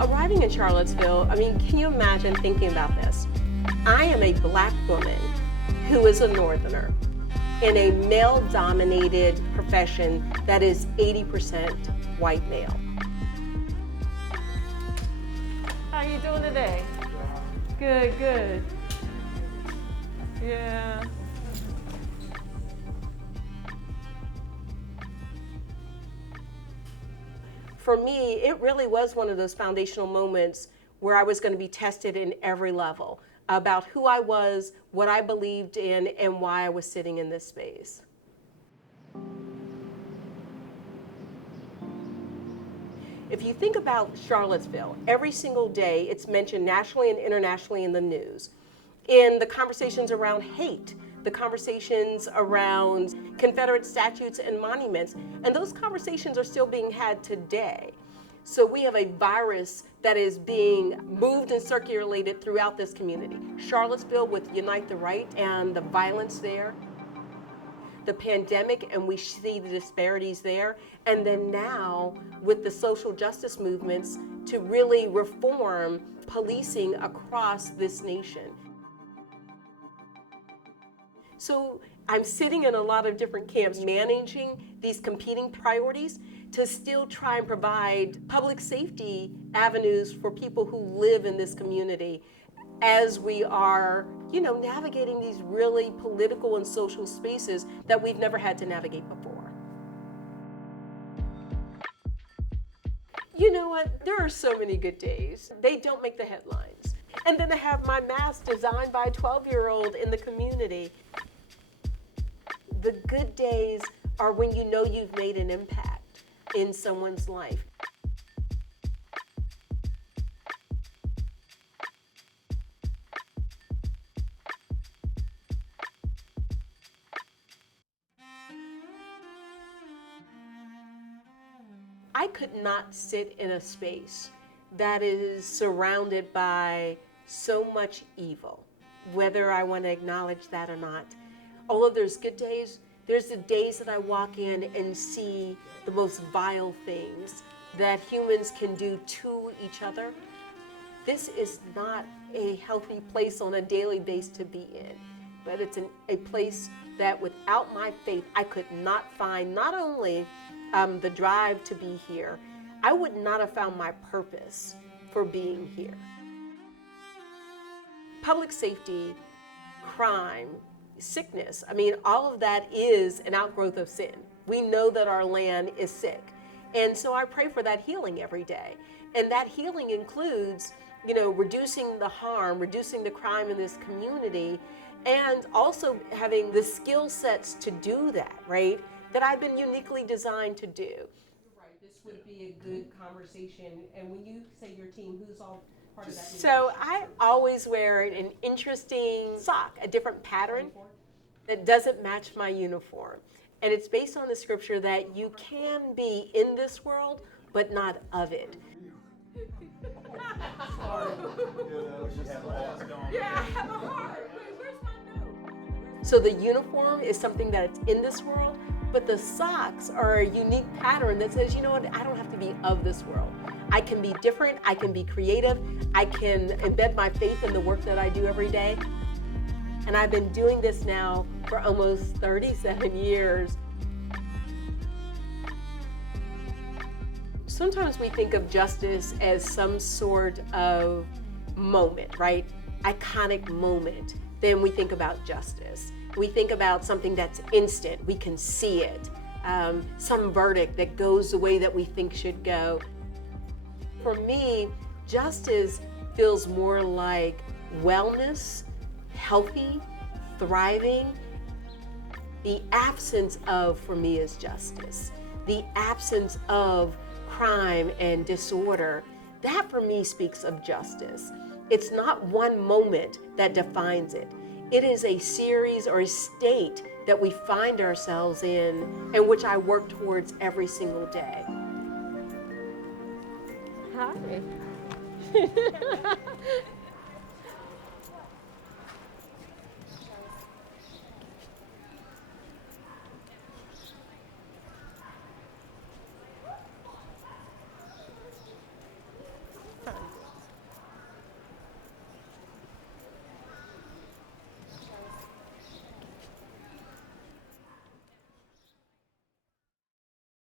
arriving in Charlottesville, I mean, can you imagine thinking about this? I am a Black woman who is a Northerner in a male-dominated profession that is 80% white male. How are you doing today? Good, good. Yeah. For me, it really was one of those foundational moments where I was going to be tested in every level about who I was, what I believed in, and why I was sitting in this space. If you think about Charlottesville, every single day it's mentioned nationally and internationally in the news. In the conversations around hate, the conversations around Confederate statues and monuments, and those conversations are still being had today. So we have a virus that is being moved and circulated throughout this community. Charlottesville with Unite the Right and the violence there, the pandemic, and we see the disparities there, and then now with the social justice movements to really reform policing across this nation. So I'm sitting in a lot of different camps managing these competing priorities to still try and provide public safety avenues for people who live in this community as we are, navigating these really political and social spaces that we've never had to navigate before. You know what? There are so many good days. They don't make the headlines. And then I have my mask designed by a 12-year-old in the community. The good days are when you know you've made an impact in someone's life. I could not sit in a space that is surrounded by so much evil, whether I want to acknowledge that or not. Although there's good days, there's the days that I walk in and see the most vile things that humans can do to each other. This is not a healthy place on a daily basis to be in, but it's a place that without my faith, I could not find not only the drive to be here, I would not have found my purpose for being here. Public safety, crime, sickness, all of that is an outgrowth of sin. We know that our land is sick. And so I pray for that healing every day. And that healing includes, reducing the harm, reducing the crime in this community, and also having the skill sets to do that, right? That I've been uniquely designed to do. Right, this would be a good conversation. And when you say your team, who's all part of that? So I always wear an interesting sock, a different pattern that doesn't match my uniform. And it's based on the scripture that you can be in this world, but not of it. Yeah, I have a heart. Where's my note? So the uniform is something that's in this world, but the socks are a unique pattern that says, you know what, I don't have to be of this world. I can be different, I can be creative, I can embed my faith in the work that I do every day. And I've been doing this now for almost 37 years. Sometimes we think of justice as some sort of moment, right? Iconic moment. Then we think about justice. We think about something that's instant, we can see it. Some verdict that goes the way that we think should go. For me, justice feels more like wellness, healthy, thriving. The absence of, for me, is justice. The absence of crime and disorder, that for me speaks of justice. It's not one moment that defines it. It is a series or a state that we find ourselves in and which I work towards every single day. Hi.